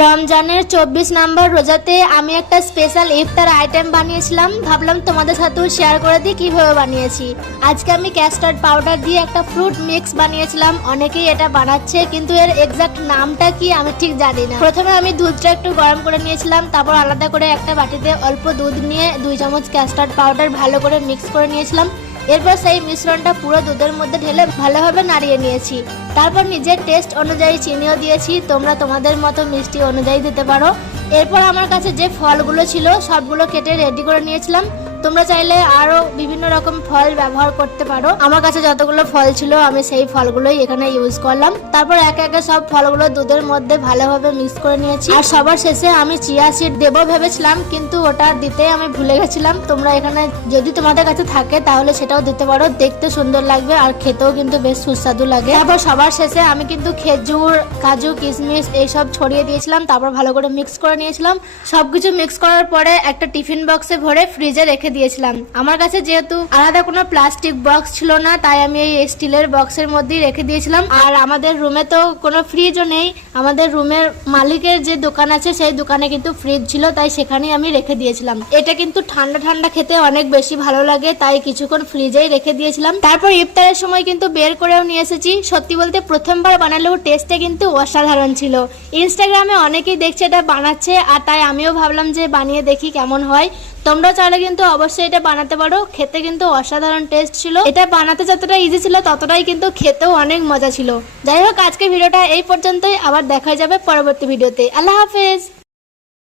রমজানের 24 নম্বর রোজাতে আমি একটা স্পেশাল ইফতার আইটেম বানিয়েছিলাম। ভাবলাম তোমাদের সাথেও শেয়ার করে দিই কিভাবে বানিয়েছি। আজকে আমি ক্যাস্টার্ড পাউডার দিয়ে একটা ফ্রুট মিক্স বানিয়েছিলাম। অনেকেই এটা বানাচ্ছে, কিন্তু এর এক্সাক্ট নামটা কি আমি ঠিক জানি না। প্রথমে আমি দুধটা একটু গরম করে নিয়েছিলাম, তারপর আলাদা করে একটা বাটিতে অল্প দুধ নিয়ে 2 চামচ ক্যাস্টার্ড পাউডার ভালো করে মিক্স করে নিয়েছিলাম। এরপর সেই মিশ্রণটা পুরো দুধের মধ্যে ঢেলে ভালোভাবে নাড়িয়ে নিয়েছি। তারপর নিজের টেস্ট অনুযায়ী চিনিও দিয়েছি, তোমরা তোমাদের মতো মিষ্টি অনুযায়ী দিতে পারো। এরপর আমার কাছে যে ফলগুলো ছিল সবগুলো কেটে রেডি করে নিয়েছিলাম। তোমরা চাইলে আরো বিভিন্ন রকম ফল ব্যবহার করতে পারো। আমার কাছে যতগুলো ফল ছিল আমি সেই ফলগুলোই এখানে ইউজ করলাম। তারপর একে একে সব ফলগুলো দুধের মধ্যে ভালোভাবে মিক্স করে নিয়েছি। আর সবার শেষে আমি চিয়া সিড দেবো ভেবেছিলাম, কিন্তু ওটা দিতে আমি ভুলে গেছিলাম। তোমরা এখানে যদি তোমাদের কাছে থাকে তাহলে সেটাও দিতে পারো, দেখতে সুন্দর লাগবে আর খেতেও কিন্তু বেশ সুস্বাদু লাগে। তারপর সবার শেষে আমি কিন্তু খেজুর, কাজু, কিশমিশ এইসব ছড়িয়ে দিয়েছিলাম। তারপর ভালো করে মিক্স করে নিয়েছিলাম। সবকিছু মিক্স করার পরে একটা টিফিন বক্সে ভরে ফ্রিজে রেখে দিয়েছিলাম। আমার কাছে যেহেতু আলাদা কোনো প্লাস্টিক বক্স ছিল না, তাই আমি এই স্টিলের বক্সের মধ্যেই রেখে দিয়েছিলাম। আর আমাদের রুমে তো কোনো ফ্রিজও নেই। আমাদের রুমের মালিকের যে দোকান আছে সেই দোকানে কিন্তু ফ্রিজ ছিল, তাই সেখানেই আমি রেখে দিয়েছিলাম। এটা কিন্তু ঠান্ডা ঠান্ডা খেতে অনেক বেশি ভালো লাগে, তাই কিছুক্ষণ ফ্রিজেই রেখে দিয়েছিলাম। তারপর ইফতারের সময় কিন্তু বের করেও নিয়ে এসেছি। সত্যি বলতে প্রথমবার বানালেও টেস্টে কিন্তু অসাধারণ ছিল। ইনস্টাগ্রামে অনেকেই দেখছে এটা বানাচ্ছে, আর তাই আমিও ভাবলাম যে বানিয়ে দেখি কেমন হয়। তোমরা চাইলে কিন্তু অবশ্যই এটা বানাতে পারো, খেতে কিন্তু অসাধারণ টেস্ট ছিল। এটা বানাতে যতটা ইজি ছিল ততটাই কিন্তু খেতেও অনেক মজা ছিল। যাই হোক, আজকে ভিডিওটা এই পর্যন্তই। আবার দেখা যাবে পরবর্তী ভিডিওতে। আল্লাহ হাফেজ।